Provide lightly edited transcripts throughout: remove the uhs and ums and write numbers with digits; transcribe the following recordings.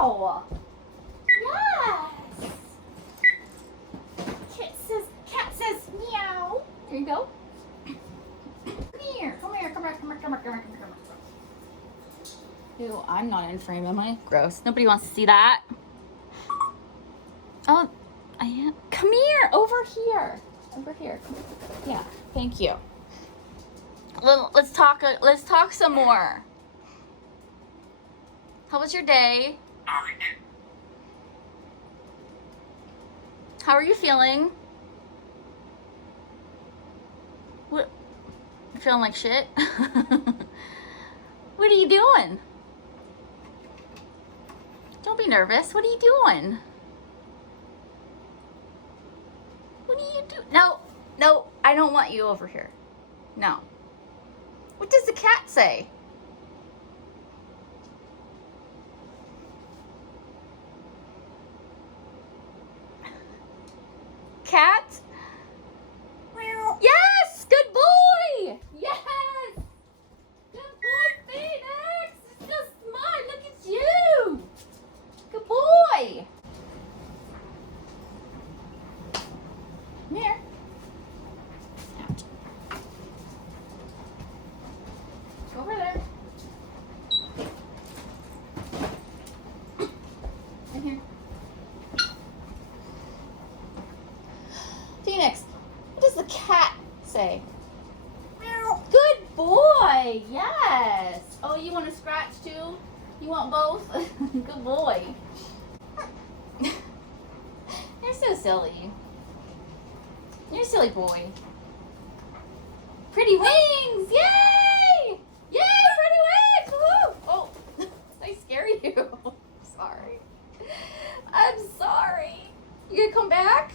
Meow. Yes. Cat says meow. There you go. Come here. Come here. Come here. Come here. Come here. Come here. Come here. Ew, I'm not in frame, am I? Gross. Nobody wants to see that. Oh, I am. Come here. Over here. Over here. Yeah. Thank you. Let's talk. Let's talk some more. How was your day? How are you feeling? What? You feeling like shit? What are you doing? Don't be nervous. What are you doing? What do you do? No, no, I don't want you over here. No. What does the cat say? Cat? Yes! Good boy! Yes! Good boy, Phoenix! It's so smart. Look at you! Good boy! Come here. Ouch. Go over there. In here. Phoenix, what does the cat say? Meow. Good boy. Yes. Oh, you want to scratch too? You want both? Good boy. You're so silly. You're a silly boy. Pretty wings! Yay! Yay! Pretty wings! Woo! Oh, I scare you. Sorry. I'm sorry. You gonna come back?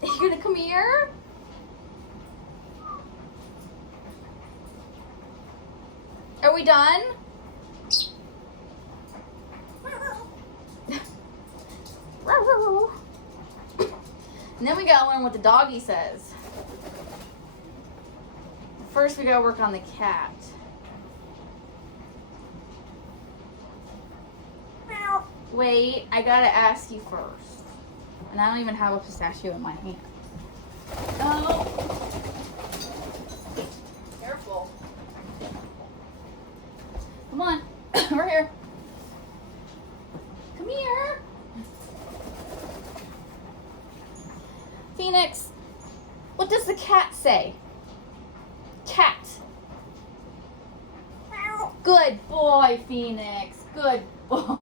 You gonna come here? Are we done? And then we gotta learn what the doggy says. First we gotta work on the cat. Wait, I gotta ask you first. And I don't even have a pistachio in my hand. Oh. Careful. Come on. We're here. Come here. Phoenix, what does the cat say? Cat. Good boy, Phoenix. Good boy.